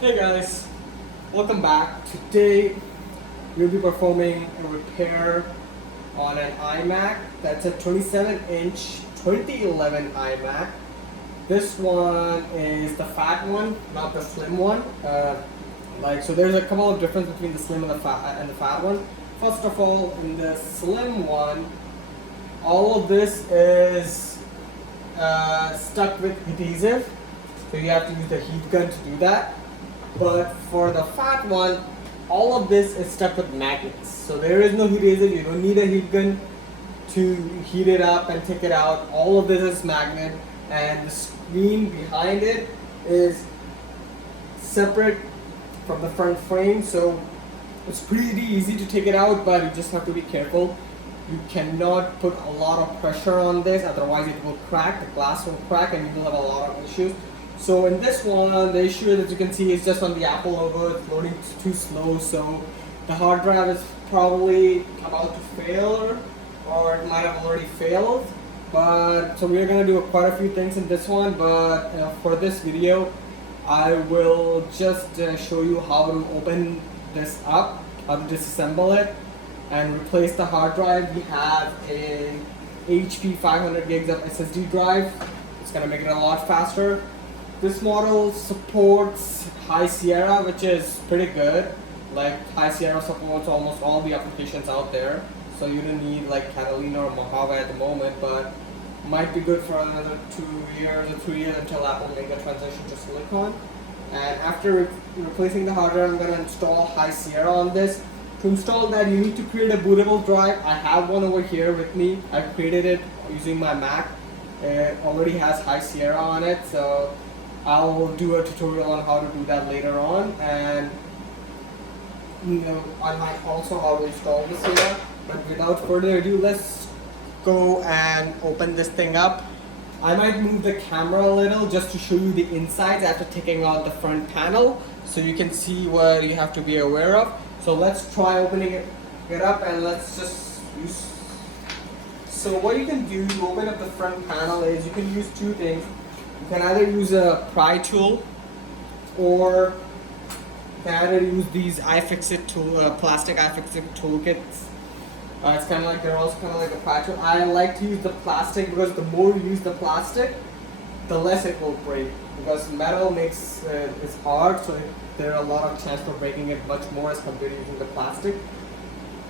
Hey guys, welcome back. Today we'll be performing a repair on an iMac. That's a 27-inch 2011 iMac. This one is the fat one, not the slim one. So there's a couple of difference between the slim and the fat one. First of all, in the slim one, all of this is stuck with adhesive, so you have to use the heat gun to do that. But for the fat one, all of this is stuck with magnets. So there is no heat adhesive, you don't need a heat gun to heat it up and take it out. All of this is magnet, and the screen behind it is separate from the front frame. So it's pretty easy to take it out, but you just have to be careful. You cannot put a lot of pressure on this, otherwise it will crack, the glass will crack and you will have a lot of issues. So in this one, the issue that you can see is just on the Apple logo, it's loading too slow, so the hard drive is probably about to fail, or it might have already failed. But so we're going to do quite a few things in this one, but for this video, I will just show you how to open this up, how to disassemble it, and replace the hard drive. We have an HP 500 gigs of SSD drive. It's going to make it a lot faster. This model supports High Sierra, which is pretty good. Like High Sierra supports almost all the applications out there, so you don't need like Catalina or Mojave at the moment, but might be good for another 2 years or 3 years until Apple make a transition to silicon. And after replacing the hard drive, I'm going to install High Sierra on this. To install that, you need to create a bootable drive. I have one over here with me. I created it using my Mac. It already has High Sierra on it, so I'll do a tutorial on how to do that later on, and I might also how to install this here. But without further ado, let's go and open this thing up. I might move the camera a little just to show you the insides after taking out the front panel, so you can see what you have to be aware of. So let's try opening it up, and let's just use. So what you can do to open up the front panel is you can use two things. You can either use a pry tool, or you can either use these iFixit tool, plastic iFixit toolkits. It's kind of like, they're also kind of like a pry tool. I like to use the plastic because the more you use the plastic, the less it will break. Because metal makes it's hard, so there are a lot of chance for breaking it much more as compared to using the plastic.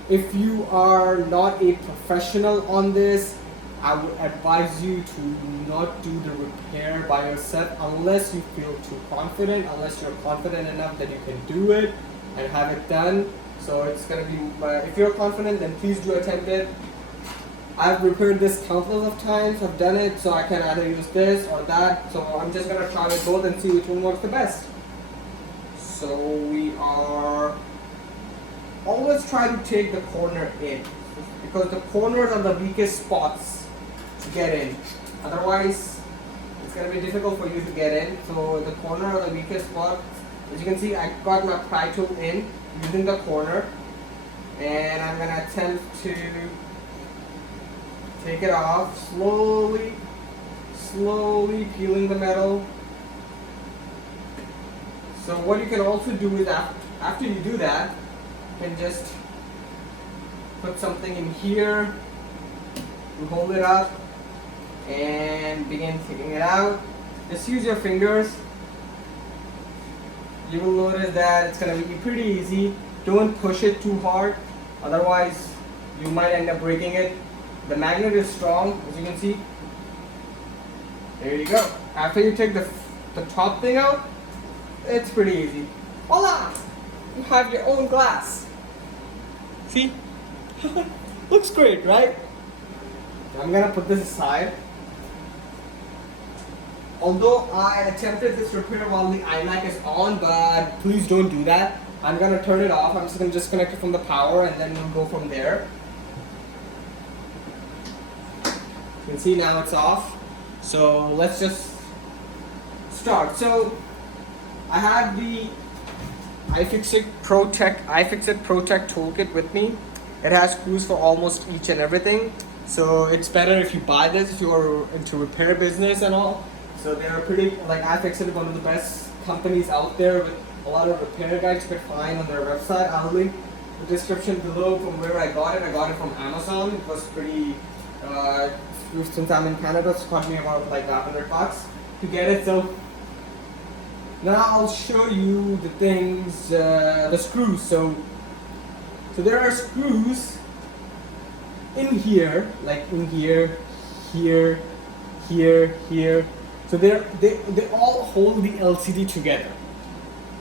If you are not a professional on this, I would advise you to not do the repair by yourself unless you feel too confident, unless you're confident enough that you can do it and have it done. So it's going to be, if you're confident, then please do attempt it. I've repaired this countless of times, I've done it, so I can either use this or that. So I'm just going to try with both and see which one works the best. So we are, always try to take the corner in, because the corners are the weakest spots to get in. Otherwise, it's going to be difficult for you to get in. So the corner are the weakest spot. As you can see, I got my pry tool in using the corner, and I'm going to attempt to take it off slowly, peeling the metal. So what you can also do is after you do that, you can just put something in here to hold it up and begin taking it out. Just use your fingers. You will notice that it's going to be pretty easy. Don't push it too hard, otherwise you might end up breaking it. The magnet is strong, as you can see. There you go. After you take the top thing out, it's pretty easy. Voila! You have your own glass. See? Looks great, right? I'm gonna put this aside. Although I attempted this repair while the iMac is on, but please don't do that. I'm gonna turn it off. I'm just gonna disconnect it from the power, and then we'll go from there. You can see now it's off. So let's just start. So I have the iFixit Protect toolkit with me. It has screws for almost each and everything. So it's better if you buy this if you're into repair business and all. So they're pretty, like iFixit is one of the best companies out there with a lot of repair guides you could find on their website. I'll link the description below from where I got it. I got it from Amazon. It was pretty, since I'm in Canada, it's cost me about like $100 to get it. So now I'll show you the things, the screws. So there are screws in here, like in here, here, here. So they all hold the LCD together.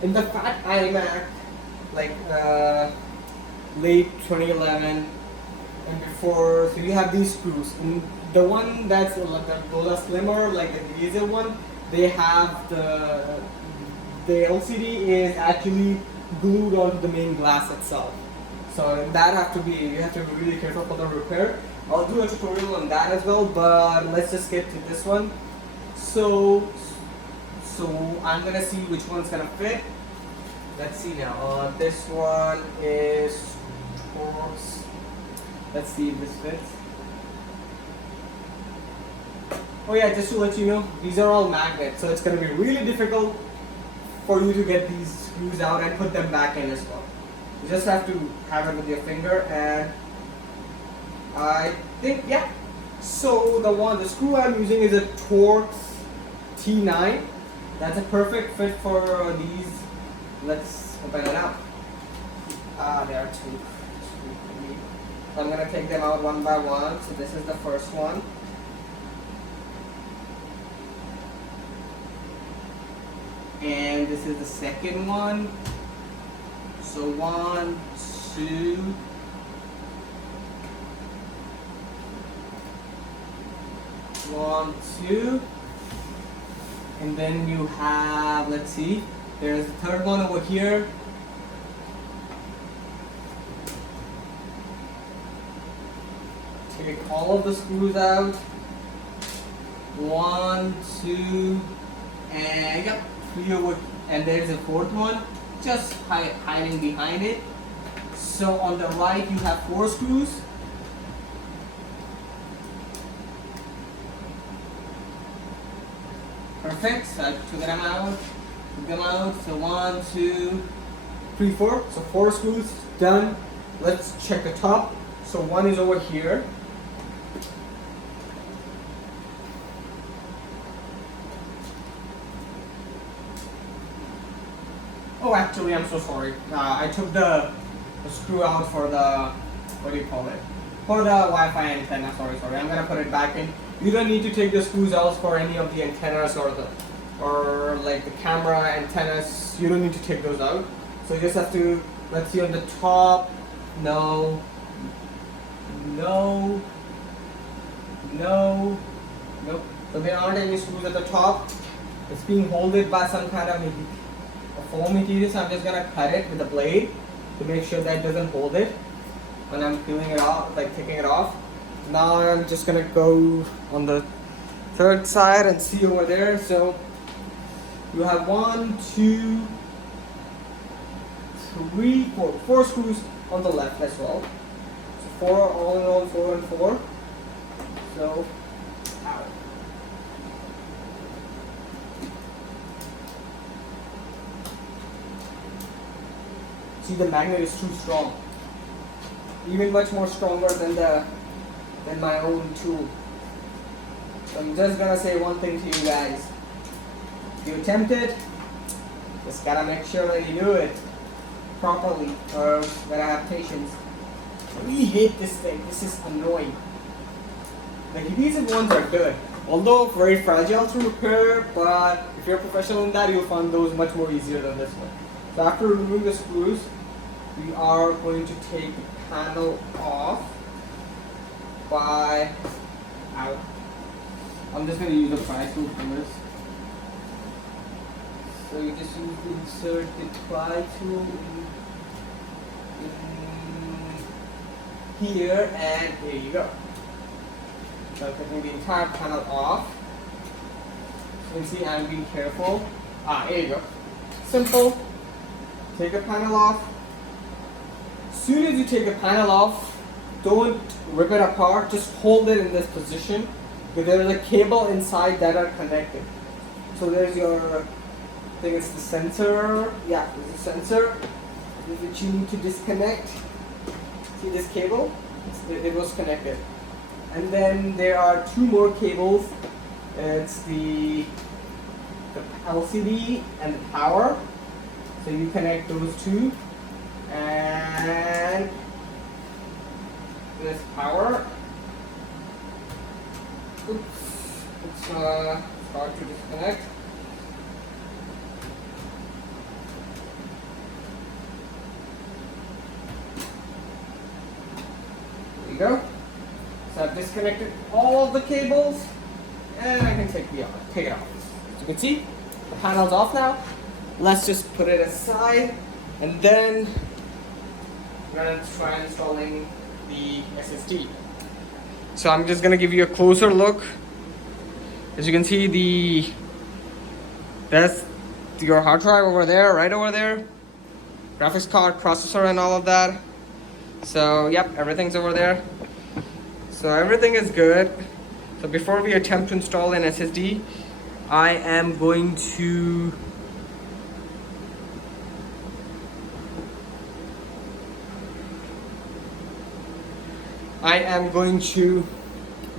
In the fat iMac, like late 2011 and before, so you have these screws. And the one that's those are slimmer, like the adhesive one, they have the LCD is actually glued onto the main glass itself. So that you have to be really careful for the repair. I'll do a tutorial on that as well, but let's just get to this one. So I'm gonna see which one's gonna fit. Let's see now. This one is towards. Let's see if this fits. Oh yeah, just to let you know, these are all magnets, so it's gonna be really difficult for you to get these screws out and put them back in as well. You just have to have it with your finger, and I think, yeah. So the screw I'm using is a Torx T9. That's a perfect fit for these. Let's open it up. There are two. So I'm gonna take them out one by one. So this is the first one. And this is the second one. So 1, 2. 1, 2. And then you have, let's see, there's the third one over here. Take all of the screws out. 1, 2, and yep, 3 over. And there's a fourth one, just hiding behind it. So on the right you have 4 screws. Perfect. So I took them out. So 1, 2, 3, 4. So 4 screws done. Let's check the top. So one is over here. Oh, actually, I'm so sorry. I took the screw out for the, what do you call it? For the Wi-Fi antenna. Sorry. I'm gonna put it back in. You don't need to take the screws out for any of the antennas or like the camera antennas. You don't need to take those out. So you just have to, let's see on the top. No. Nope. So there aren't any screws at the top. It's being holded by some kind of a foam material. So I'm just gonna cut it with a blade to make sure that it doesn't hold it when I'm peeling it off, like taking it off. Now I'm just gonna go on the third side and see over there. So you have 1, 2, 3, 4, 4 screws on the left as well. So 4, all in all 4 and 4. So, ow. See, the magnet is too strong. Even much more stronger than my own tool. So I'm just gonna say one thing to you guys. If you attempt it, just gotta make sure that you do it properly, or gotta have patience. I really hate this thing. This is annoying. The adhesive ones are good, although very fragile to repair, but if you're a professional in that, you'll find those much more easier than this one. So after removing the screws, we are going to take the panel off by, ow. I'm just going to use a pry tool for this. So you just insert the pry tool in here, and here you go. So I'm taking the entire panel off. So you can see I'm being careful. Here you go. Simple. Take the panel off. As soon as you take the panel off, don't rip it apart. Just hold it in this position, because there is a cable inside that are connected. So there's your I think it's the sensor. Yeah, it's the sensor which you need to disconnect. See this cable? It was connected. And then there are two more cables. It's the LCD and the power. So you connect those two. And this power. Oops. It's hard to disconnect. There you go. So I've disconnected all of the cables, and I can take it off. As you can see, the panel's off now. Let's just put it aside, and then we're gonna try installing the SSD. So I'm just gonna give you a closer look. As you can see, that's your hard drive over there, right over there. Graphics card, processor, and all of that. So yep, everything's over there. So everything is good. So before we attempt to install an SSD, I am going to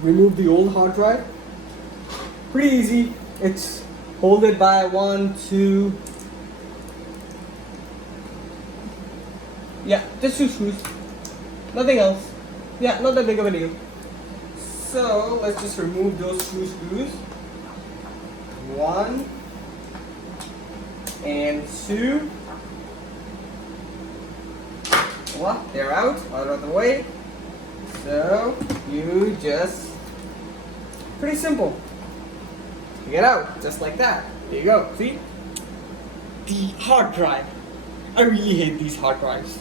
remove the old hard drive. Pretty easy. It's holded by 1, 2. Yeah, just 2 screws. Nothing else. Yeah, not that big of a deal. So let's just remove those 2 screws. 1 and 2. Well, they're out of the way. So you just, pretty simple. Take it out, just like that. There you go, see? The hard drive. I really hate these hard drives.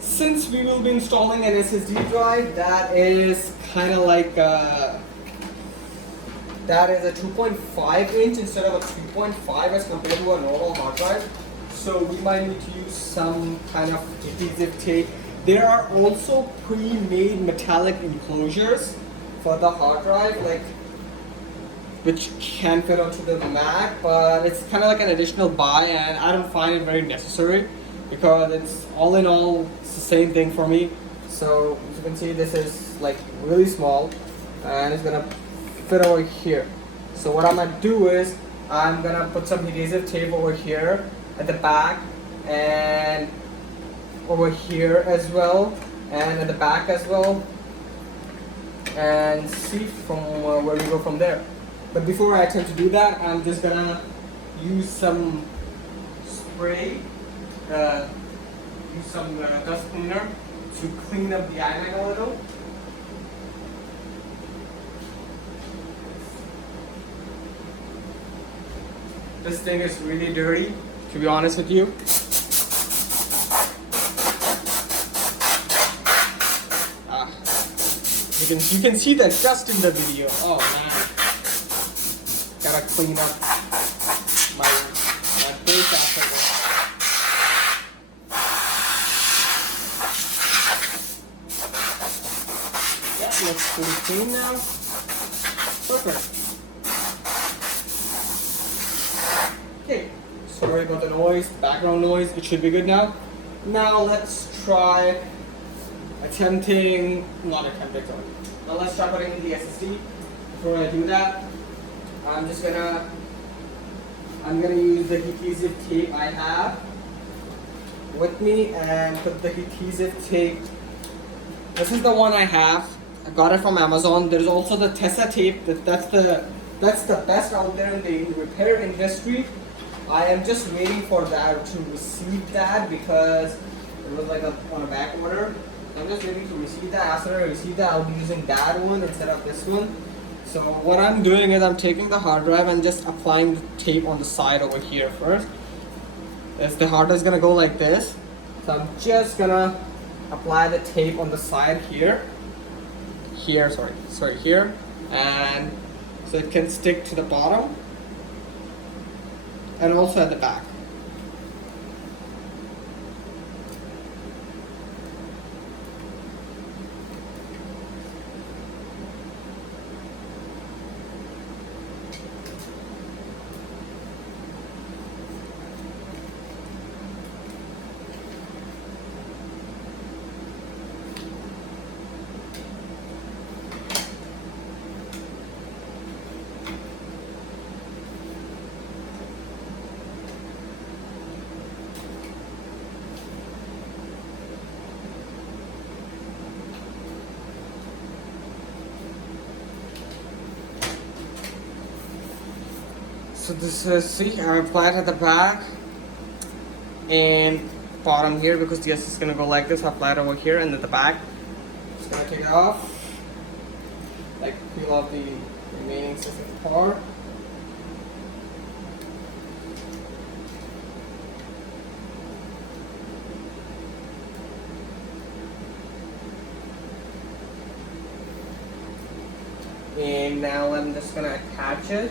Since we will be installing an SSD drive, that is kind of like that is a 2.5 inch instead of a 3.5 as compared to a normal hard drive. So we might need to use some kind of adhesive tape. There are also pre-made metallic enclosures for the hard drive, like which can fit onto the Mac, but it's kind of like an additional buy, and I don't find it very necessary because it's all in all it's the same thing for me. So as you can see, this is like really small and it's gonna fit over here. So what I'm gonna do is I'm gonna put some adhesive tape over here at the back and over here as well, and at the back as well, and see from where we go from there. But before I attempt to do that, I'm just gonna use some spray, use some dust cleaner to clean up the iMac a little. This thing is really dirty, to be honest with you. You can see that dust in the video. Oh man, gotta clean up my face after this. Yeah, looks pretty clean now. Perfect. Okay, sorry about the noise, background noise. It should be good now. Now let's try Now let's try putting in the SSD. Before I do that, I'm gonna use the adhesive tape I have with me and put the adhesive tape. This is the one I have. I got it from Amazon. There's also the Tessa tape. That's the best out there in the repair industry. I am just waiting for that to receive that because it was like on a back order. I'm just waiting to receive that. After I receive that, I'll be using that one instead of this one. So what I'm doing is I'm taking the hard drive and just applying the tape on the side over here first. As the hard drive is gonna go like this, so I'm just gonna apply the tape on the side here, here, and so it can stick to the bottom and also at the back. So this is, see, I applied at the back and bottom here because yes, it's gonna go like this. I applied over here and at the back. Just gonna take it off, like peel off the remaining system part. And now I'm just gonna attach it.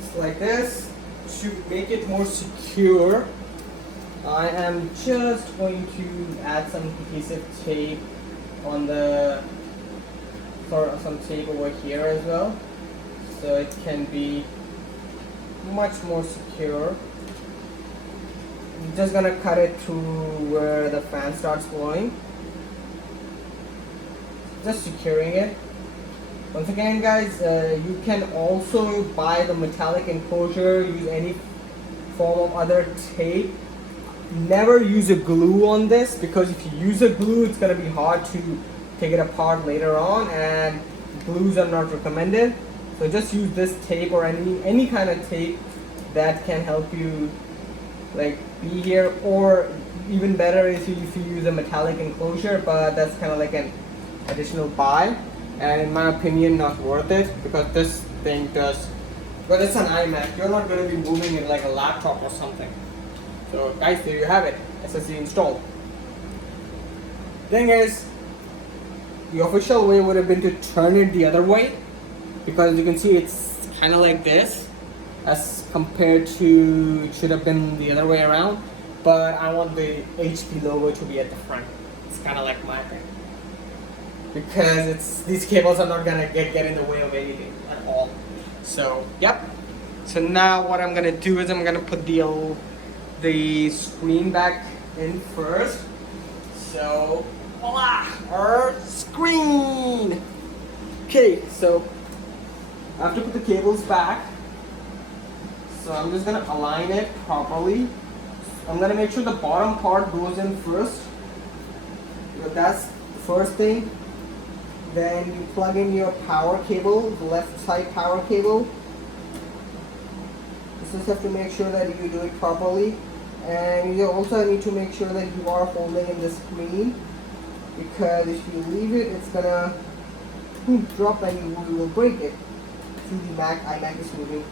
Just like this. To make it more secure, I am just going to add some adhesive tape on the, for some tape over here as well, so it can be much more secure. I'm just gonna cut it to where the fan starts blowing, just securing it. Once again guys, you can also buy the metallic enclosure, use any form of other tape. Never use a glue on this, because if you use a glue it's going to be hard to take it apart later on, and glues are not recommended. So just use this tape or any kind of tape that can help you like be here, or even better is if you use a metallic enclosure, but that's kind of like an additional buy. And in my opinion, not worth it, because this thing does, well, it's an iMac, you're not going to be moving it like a laptop or something. So guys, there you have it, SSD installed. Thing is, the official way would have been to turn it the other way, because you can see it's kind of like this, as compared to, it should have been the other way around, but I want the HP logo to be at the front. It's kind of like my thing, because these cables are not gonna get in the way of anything at all. So yep. So now what I'm gonna do is I'm gonna put the screen back in first. So voila, our screen. Okay, so I have to put the cables back. So I'm just gonna align it properly. I'm gonna make sure the bottom part goes in first. So that's the first thing. Then you plug in your power cable, the left side power cable. You just have to make sure that you do it properly, and you also need to make sure that you are holding in the screen, because if you leave it, it's gonna drop and you will break it. See, the iMac is moving.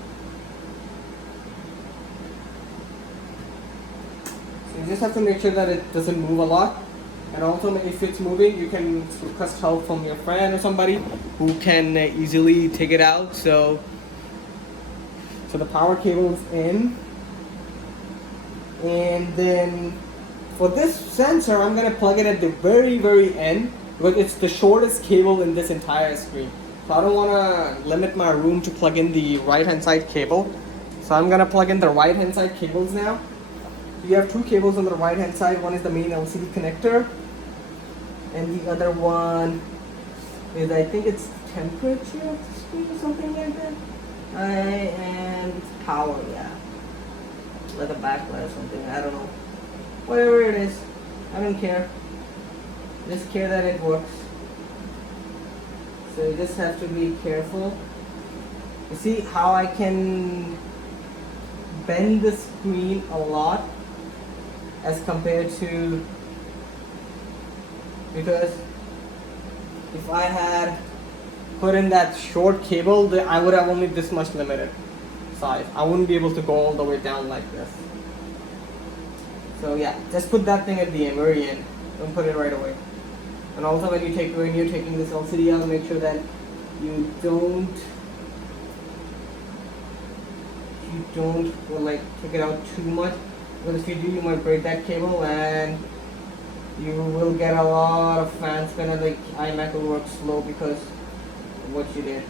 So you just have to make sure that it doesn't move a lot. And also, if it's moving, you can request help from your friend or somebody who can easily take it out. So the power cable is in. And then for this sensor, I'm going to plug it at the very end, because it's the shortest cable in this entire screen. So I don't want to limit my room to plug in the right hand side cable. So I'm going to plug in the right hand side cables now. You have two cables on the right hand side. One is the main LCD connector, and the other one is, I think it's temperature of the screen or something like that. And it's power, yeah, like a backlight or something, I don't know. Whatever it is, I don't care. Just care that it works. So you just have to be careful. You see how I can bend the screen a lot as compared to, because if I had put in that short cable, I would have only this much limited size. I wouldn't be able to go all the way down like this. So yeah, just put that thing at the very end. Don't put it right away. And also when you're taking this LCD out, make sure that you don't like take it out too much, because if you do, you might break that cable and you will get a lot of fan spin, and the iMac will work slow because of what you did.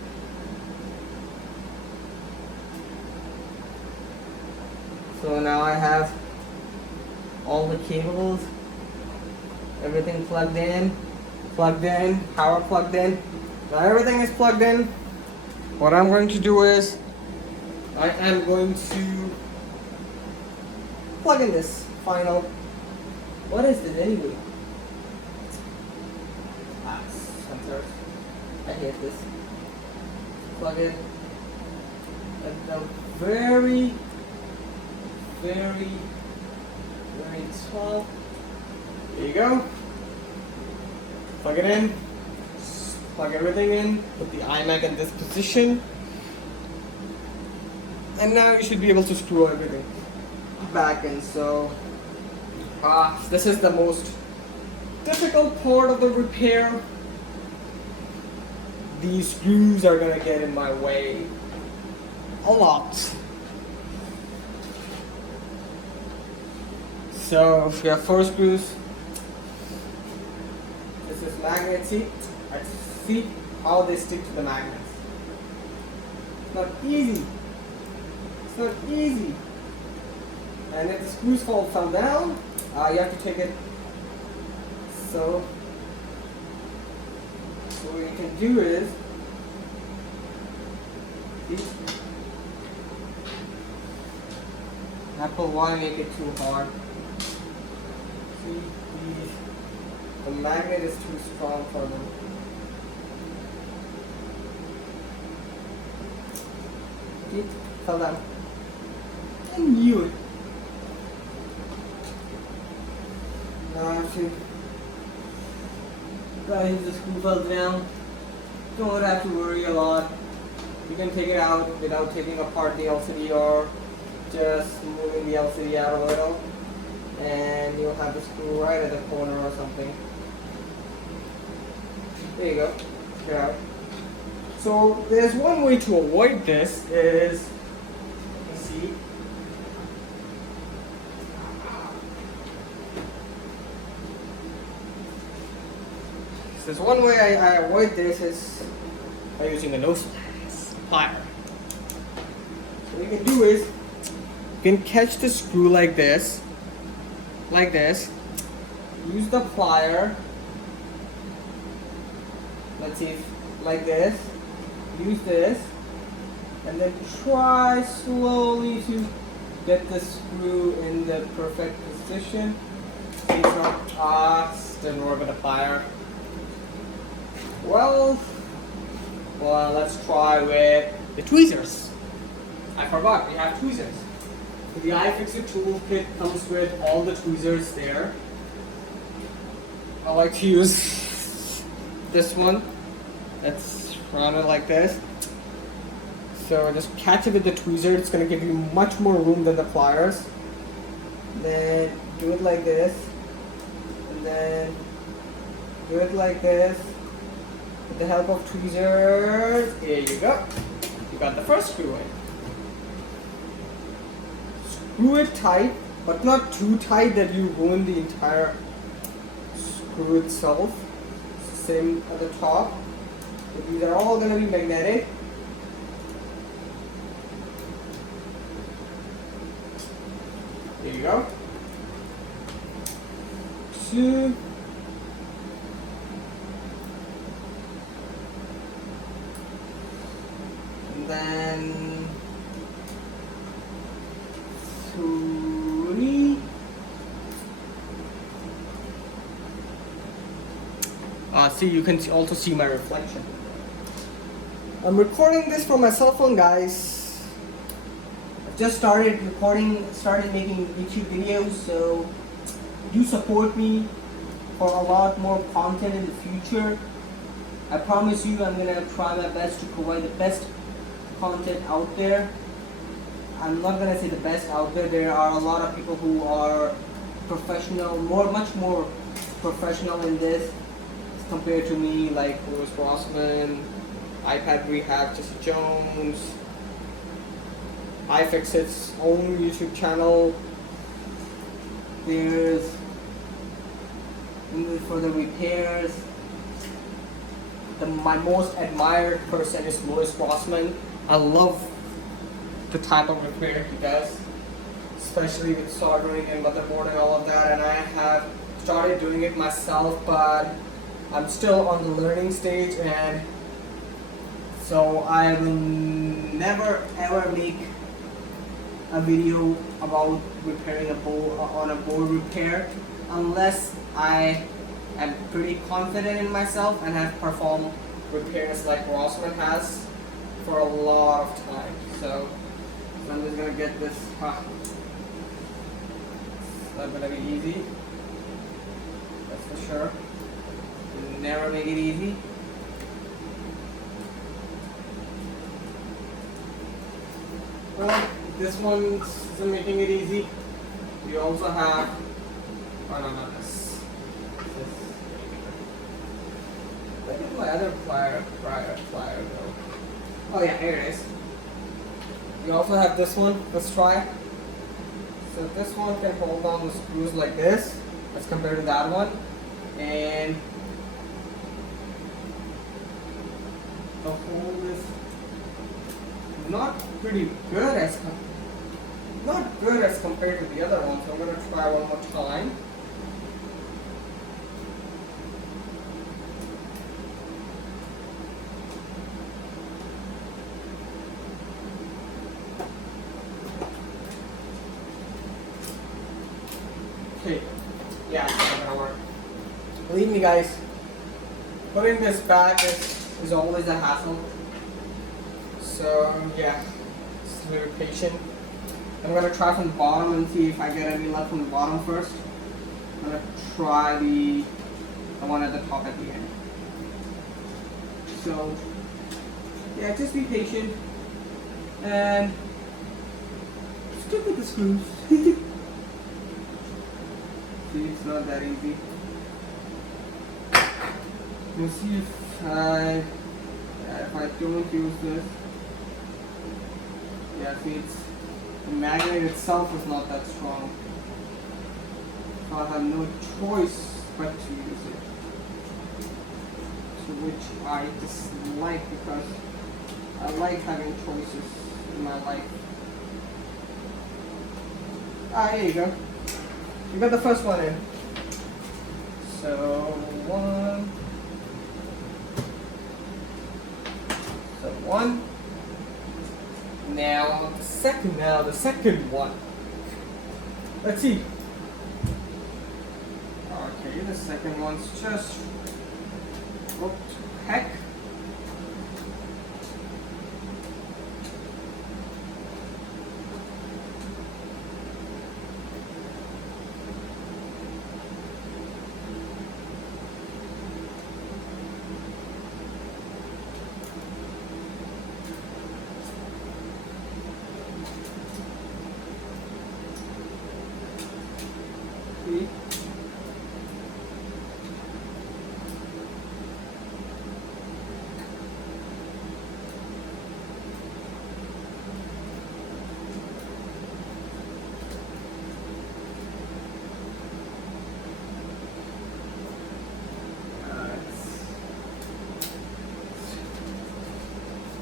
So now I have all the cables, everything plugged in, power plugged in. Now everything is plugged in. What I'm going to do is I am going to plug in this final. What is this anyway? Sensors. I hate this. Plug it at the very top. There you go. Plug it in. Plug everything in. Put the iMac in this position. And now you should be able to screw everything back in. So this is the most difficult part of the repair. These screws are gonna get in my way a lot. So we have 4 screws. This is magnet. See how they stick to the magnets. It's not easy. It's not easy. And if the screws fell down, you have to take it. So what you can do is, see, Apple, why make it too hard? See, the magnet is too strong for them. See, fell down. I knew it. Now if the screw fell down, don't have to worry a lot. You can take it out without taking apart the LCD or just moving the LCD out a little, and you'll have the screw right at the corner or something. There you go. Check it out. So there's one way to avoid this is, you can see, there's one way I avoid this is by using a nose plier. What you can do is, you can catch the screw like this, use the plier, let's see, like this, use this, and then try slowly to get the screw in the perfect position. See, didn't work with the plier. Well, let's try with the tweezers. I forgot, we have tweezers. The iFixit toolkit comes with all the tweezers there. I like to use this one. It's rounded like this. So just catch it with the tweezer. It's going to give you much more room than the pliers. Then do it like this. And then do it like this. With the help of tweezers, here you go. You got the first screw in. Screw it tight, but not too tight that you ruin the entire screw itself. Same at the top. So these are all going to be magnetic. There you go. 2. And then 3. See, you can also see my reflection. I'm recording this from my cell phone, guys. I've just started making YouTube videos, so do support me for a lot more content in the future. I promise you I'm gonna try my best to provide the best content out there. I'm not gonna say the best out there. There are a lot of people who are professional, much more professional in this compared to me, like Louis Rossman, iPad Rehab, Jesse Jones, iFixit's own YouTube channel. There's for the repairs. My most admired person is Louis Rossman. I love the type of repair he does. especially with soldering and motherboard and all of that, and I have started doing it myself, but I'm still on the learning stage, and so I will never ever make a video about repairing a board on a board repair unless I am pretty confident in myself and have performed repairs like Rossman has for a lot of time. So I'm just gonna get this. It's not gonna be easy. That's for sure. Never make it easy. Well, this one isn't making it easy. We also have. Oh no, not this. Where did my other plier go? Oh yeah, here it is. We also have this one. Let's try. So this one can hold on the screws like this, as compared to that one, and the hole is not good as compared to the other one. So I'm gonna try one more time. Okay, yeah, it's not gonna work. Believe me, guys, putting this back is always a hassle. So yeah, just be patient. I'm gonna try from the bottom and see if I get any luck from the bottom first. I'm gonna try the one at the top at the end. So yeah, just be patient and stick with the screws. See, it's not that easy. We'll see if I don't use this. Yeah, see, the magnet itself is not that strong. So I have no choice but to use it. So which I dislike because I like having choices in my life. Here you go. You got the first one in. So one. Now the second one. Let's see. Okay, the second one's just what the heck?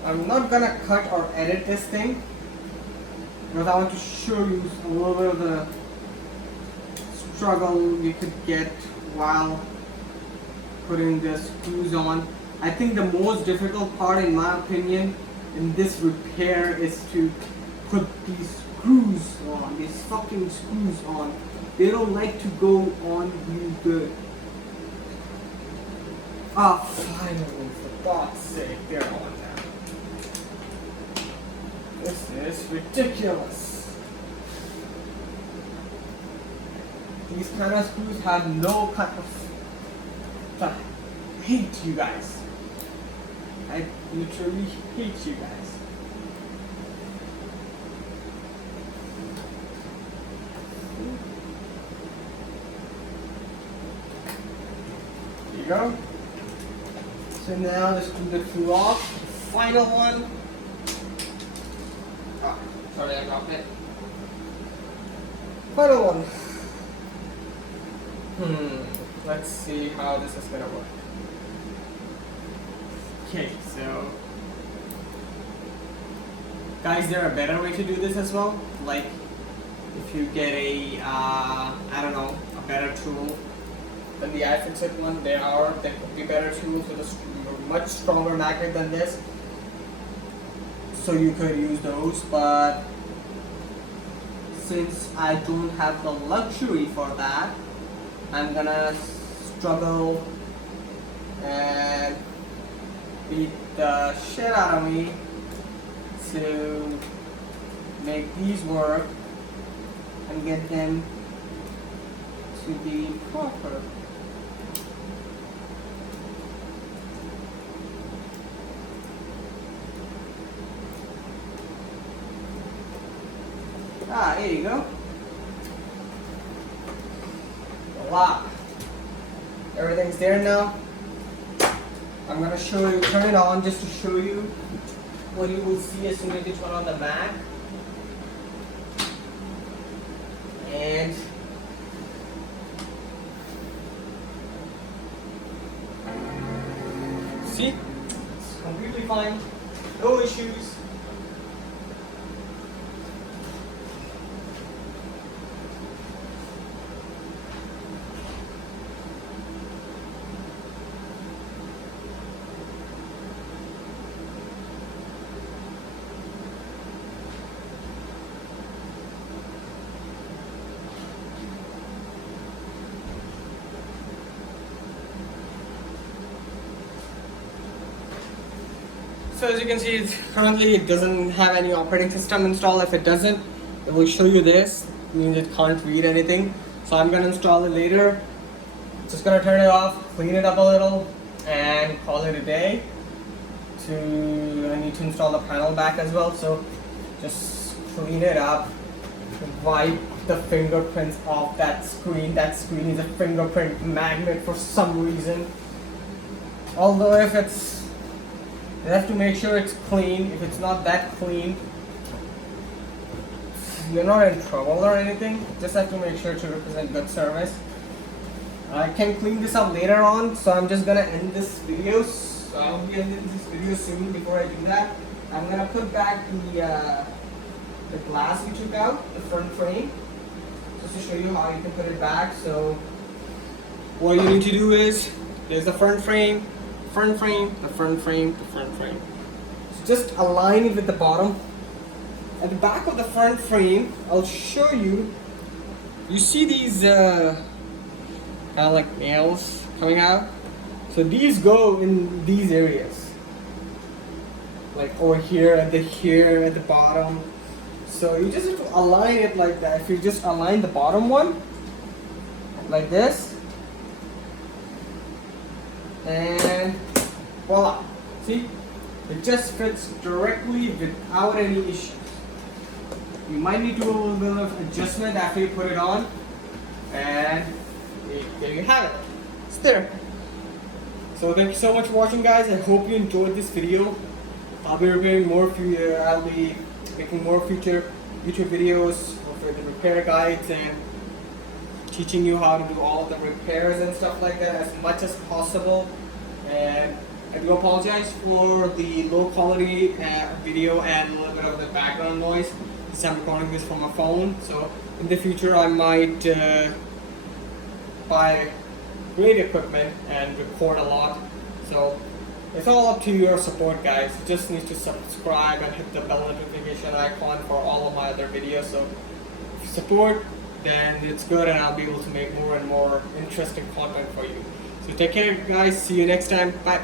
I'm not gonna cut or edit this thing because I want to show you a little bit of the struggle you could get while putting the screws on. I think the most difficult part, in my opinion, in this repair is to put these screws on, these fucking screws on. They don't like to go on real good. Finally, for God's sake, they're on now. This is ridiculous. These kind of screws have no kind of. I hate you guys. I literally hate you guys. There you go. So now let's do the two off. The final one. Sorry, I dropped it. Final one. Let's see how this is gonna work. Okay, so guys, there a better way to do this as well. Like if you get a I don't know, a better tool than the iFixit one. There could be better tools with a much stronger magnet than this, so you could use those. But since I don't have the luxury for that, I'm gonna struggle and beat the shit out of me to make these work and get them to be proper. Here you go. The lock. Everything's there now. I'm gonna show you, turn it on just to show you what you will see as soon as you turn on the Mac. And see, it's completely fine, no issues. So as you can see, currently it doesn't have any operating system installed. If it doesn't, it will show you this. It means it can't read anything. So I'm gonna install it later. Just gonna turn it off, clean it up a little, and call it a day. I need to install the panel back as well. So just clean it up, wipe the fingerprints off that screen. That screen is a fingerprint magnet for some reason. Although you have to make sure it's clean. If it's not that clean, you're not in trouble or anything. Just have to make sure to represent good service. I can clean this up later on, so I'm just gonna end this video. So I'll be ending this video soon. Before I do that, I'm gonna put back the glass we took out, the front frame, just to show you how you can put it back. So what you need to do is, there's the front frame, the front frame. So just align it with the bottom. At the back of the front frame, I'll show you. You see these kind of like nails coming out? So these go in these areas, like over here at the bottom. So you just have to align it like that. If you just align the bottom one like this, and voila. See, it just fits directly without any issues. You might need to do a little bit of adjustment after you put it on, and there you have it. It's there. So thank you so much for watching, guys. I hope you enjoyed this video. I'll be making more future YouTube videos for the repair guides and teaching you how to do all the repairs and stuff like that as much as possible. And I do apologize for the low quality video and a little bit of the background noise, since I'm recording this from a phone. So in the future I might buy great equipment and record a lot. So it's all up to your support, guys. You just need to subscribe and hit the bell notification icon for all of my other videos. So if you support, then it's good, and I'll be able to make more and more interesting content for you. So take care, guys. See you next time. Bye.